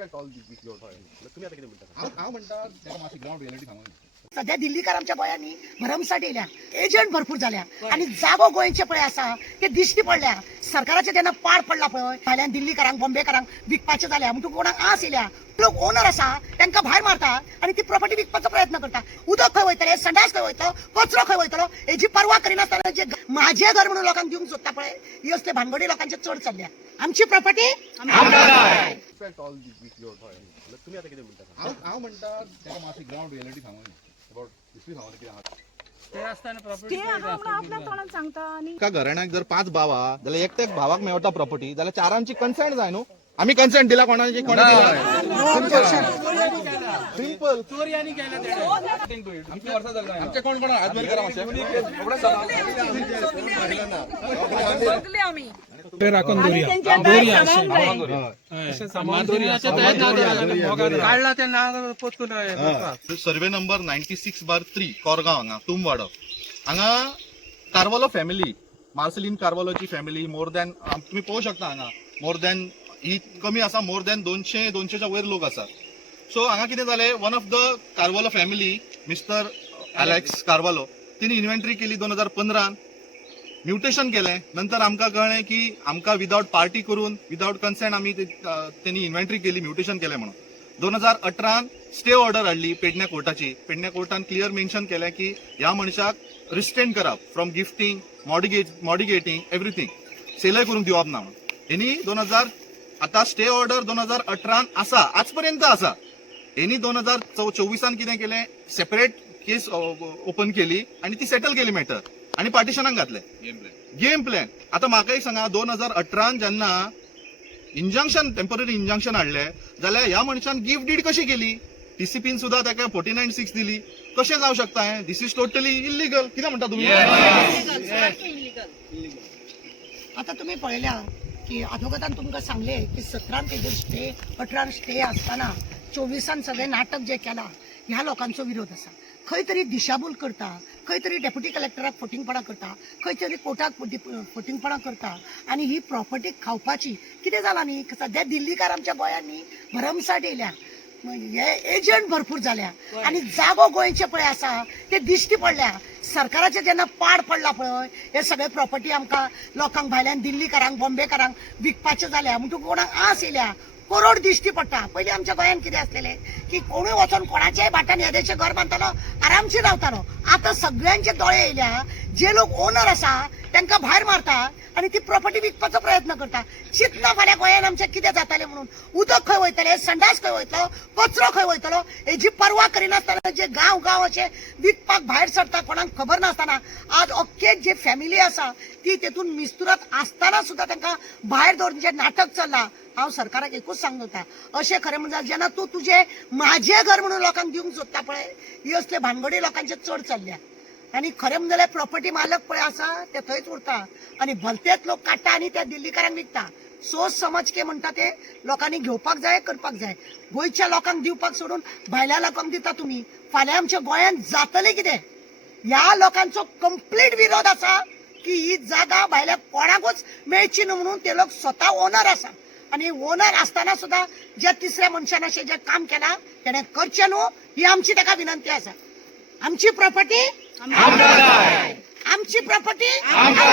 respect all these your तुम्ही आता किती म्हणता हांव म्हणटा तेका मातशी ग्राउंड रियलिटी सांगून सध्या दिल्लीकार आमच्या गोंयांनी भरमसाट येयल्या, एजंट भरपूर जाल्या आणि जागो गोंयचे पळय आसा ते दिश्टी पडल्या. सरकाराचे जेन्ना पाड पडला पळय भायल्यान दिल्लीकारांक बॉम्बेकारांक विकपाचे जाल्या म्हणून कोणाक आस येयल्या, लोक ओनर आसा तांकां भायर मारता आणि ती प्रॉपर्टी विकपाचो प्रयत्न करता. उदक खंय वयतले, संडास खंय वयतलो, कचरो खंय वयतलो हेची पर्वा करिनासतना जे माझे घर म्हणून लोकांक दिवंक सोदता पळय ही असले भानगडी लोकांचे चड चल्ल्या. आमची property respect all these your तुम्ही आता किती म्हणता हांव म्हणटा तेका मातशी ग्राउंड रियलिटी सांगून अबाउट हिस्ट्री सांगून कितें आहा एका घराण्याक जर 5 भाव आहा जाल्यार एकट्याक भावाक मेळटा प्रॉपर्टी जाल्यार चारांची कन्सेंट जाय न्हू. आम्ही कन्सेंट दिला कोणाची सिंपल आमचे कोण कोण हात बरी करा सर्वे नंबर 96/3 कोरगांव हांगा तुमवाडो हांगा कार्वालो फॅमिली मार्सेलीन कार्वालोची फॅमिली मोर दॅन तुम्ही पळोवंक शकता हांगा मोर दॅन ही कमी आसा मोर दॅन 200च्या वयर लोक आसा. सो हांगा कितें जालें one of the Carvalho family mister Alex Carvalho तिने इन्व्हेंटरी केली 2015 म्युटेशन केलें. नंतर आमकां कळ्ळें की आमकां विदाउट पार्टी करून विदाउट कन्सेंट आमी त्यांनी इन्व्हेंटरी केली म्युटेशन केलें म्हणून 2018 स्टे ऑर्डर हाडली पेडण्या कोर्टाची. पेडण्या कोर्टान क्लियर मेन्शन केलें की ह्या मनशाक रिस्ट्रेन करप फ्रॉम गिफ्टिंग मॉडिगेटिंग एव्हरीथिंग सेलय करून दिवप ना म्हणून. हेनी आता स्टे ऑर्डर 2018 आसा आज पर्यंत आसा. हेनी 2024 कितें केलें सेपरेट केस ओपन केली आणि ती सेटल केली मॅटर आणि पार्टिशनाक घातले गेम प्लॅन. आता म्हाका एक सांगा 2018 जेन्ना इंजंक्शन टेम्पररी इंजंक्शन हाडले जाल्यार ह्या मनशान गिफ्ट डीड कशी केली टीसीपीन सुद्धा ताका 49(6) दिली. कशें जावं शकता हें? दिस इज टोटली इलिगल. कितें म्हणटा तुम्ही? आता तुम्ही पळयल्या की अधोगतान तुमकां सांगले की 17 तेजेर स्टे 18 स्टे असताना 24 सगळे नाटक जे केला ह्या लोकांचो विरोध आसा. खंय तरी दिशाभूल करता, खंय तरी डेप्युटी कलेक्टराक फटिंगपणां करता, खंय तरी कोर्टाक फटिंगपणां करता आणि ही प्रॉपर्टी खावपाची. कितें जालां न्ही सध्या दिल्लीकार आमच्या गोंयांनी भरमसाट येयल्या, हे एजंट भरपूर जाल्या आणि जागो गोंयचे पळय आसा ते दिश्टी पडल्या. सरकाराचे जेन्ना पाड पडला पळय हे सगळे प्रॉपर्टी आमकां लोकांक भायल्यान दिल्लीकारांक बॉम्बेकारांक विकपाचे जाल्या म्हणून कोणाक आस येयल्या, करोड दिश्टी पडटा. पयलीं आमच्या गोंयांत कितें आसलेलें की कोणूय वचोन कोणाच्याय भाटान येदेशें घर बांदतालो आरामशीर रावतालो. आता सगळ्यांचे दोळे येयल्या, जे लोक ओनर आसा तांकां भायर मारता आणि ती प्रॉपर्टी विकपाचो प्रयत्न करता. चिंतना फाल्यां गोंयांत आमचें कितें जातालें म्हणून. उदक खंय वयतलें, संडास खंय वयतलो, कचरो खंय वयतलो हेची पर्वा करिनासतना जे गांव अशे विकपाक भायर सरता कोणाक खबर नासतना आज अख्खे जे फॅमिली आसा ती तेतून मिस्तुरात आसतना सुद्धा तांकां भायर दवरून जे नाटक चल्लां हांव सरकाराक एकूच सांगता अशें खरें म्हणजे जेन्ना तूं तुजें माझे घर म्हणून लोकांक दिवंक सोदता पळय ही असले भानगडी लोकांचे चड चल्ल्या. आणि खरें म्हणजे जाल्यार प्रॉपर्टी मालक पळय आसा ते थंयच उरता आणि भलतेच लोक काडटा आणि त्या दिल्लीकारांक विकता. सोच समज के म्हणटा ते लोकांनी घेवपाक जाय करपाक जाय. गोंयच्या लोकांक दिवपाक सोडून भायल्या लोकांक दिता तुम्ही. फाल्यां आमच्या गोंयांत जातलें कितें? ह्या लोकांचो कंप्लीट विरोध आसा की ही जागा भायल्या कोणाकूच मेळची न्हू म्हणून ते लोक स्वता ओनर आसा आणि ओनर असताना सुद्धा ज्या तिसऱ्या मनशान अशें जे काम केला तेणें करचें न्हू ही आमची ताका विनंती आसा. आमची प्रॉपर्टी आमची प्रॉपर्टी थँक्यू.